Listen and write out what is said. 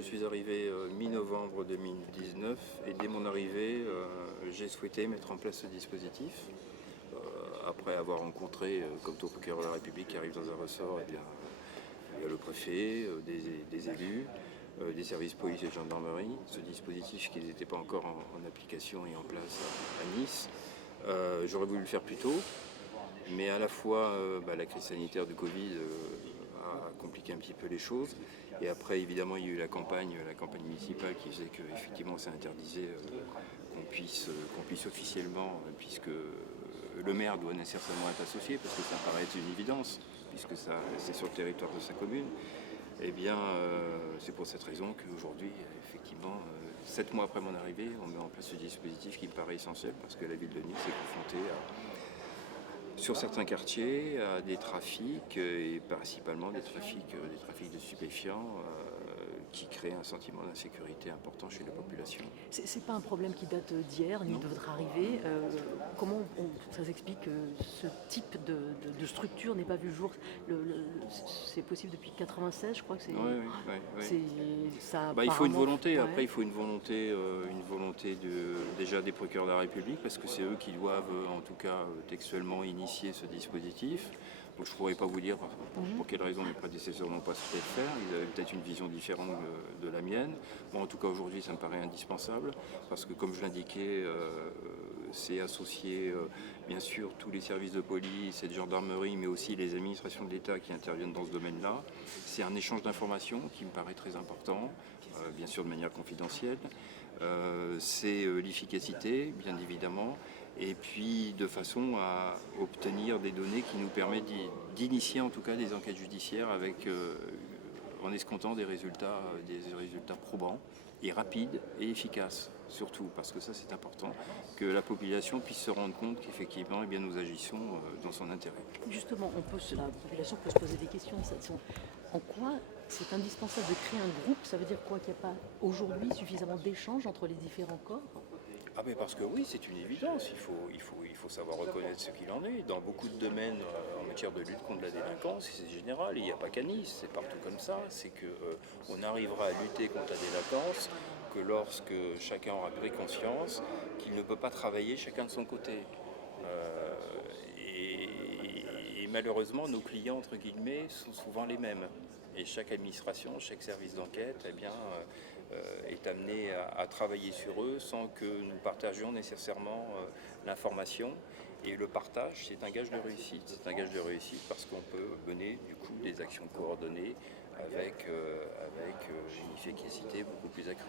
je suis arrivé mi-novembre 2019 et dès mon arrivée, j'ai souhaité mettre en place ce dispositif. Après avoir rencontré, comme tout procureur de la République qui arrive dans un ressort, eh bien, il y a le préfet, des élus, des services police et de gendarmerie. Ce dispositif qui n'était pas encore en application et en place à Nice. J'aurais voulu le faire plus tôt, mais à la fois la crise sanitaire du Covid a compliqué un petit peu les choses. Et après, évidemment, il y a eu la campagne municipale qui faisait qu'effectivement, ça interdisait qu'on puisse officiellement, puisque le maire doit nécessairement être associé, parce que ça paraît être une évidence, puisque c'est sur le territoire de sa commune. Eh bien, c'est pour cette raison qu'aujourd'hui, effectivement, 7 mois après mon arrivée, on met en place ce dispositif qui me paraît essentiel, parce que la ville de Nice est confrontée sur certains quartiers à des trafics, et principalement des trafics de stupéfiants, qui créent un sentiment d'insécurité important chez la population. C'est pas un problème qui date d'hier ni Non. de votre arrivée. Comment ça s'explique que ce type de structure n'ait pas vu le jour? C'est possible depuis 96, je crois que c'est. Oui. Ça Il faut une apparemment- volonté. ouais. Après, il faut une volonté déjà des procureurs de la République, parce que c'est eux qui doivent, en tout cas textuellement, initier ce dispositif. Donc, je ne pourrais pas vous dire pour quelles raisons mes prédécesseurs n'ont pas souhaité le faire. Ils avaient peut-être une vision différente de la mienne. Moi, en tout cas, aujourd'hui, ça me paraît indispensable, parce que, comme je l'indiquais, c'est associer, bien sûr, tous les services de police et de gendarmerie, mais aussi les administrations de l'État qui interviennent dans ce domaine-là. C'est un échange d'informations qui me paraît très important, bien sûr de manière confidentielle. C'est l'efficacité, bien évidemment, et puis de façon à obtenir des données qui nous permettent d'initier en tout cas des enquêtes judiciaires en escomptant des résultats probants et rapides et efficaces, surtout, parce que ça c'est important, que la population puisse se rendre compte qu'effectivement nous agissons dans son intérêt. Justement, la population peut se poser des questions. En quoi c'est indispensable de créer un groupe? Ça veut dire quoi? Qu'il n'y a pas aujourd'hui suffisamment d'échanges entre les différents corps? Parce que oui, c'est une évidence, il faut savoir reconnaître ce qu'il en est. Dans beaucoup de domaines en matière de lutte contre la délinquance, c'est général, il n'y a pas qu'à Nice, c'est partout comme ça, c'est qu'on arrivera à lutter contre la délinquance que lorsque chacun aura pris conscience qu'il ne peut pas travailler chacun de son côté. Et malheureusement, nos clients, entre guillemets, sont souvent les mêmes. Et chaque administration, chaque service d'enquête, est amené à travailler sur eux sans que nous partagions nécessairement l'information. Et le partage, c'est un gage de réussite. C'est un gage de réussite parce qu'on peut mener du coup des actions coordonnées avec une efficacité beaucoup plus accrue.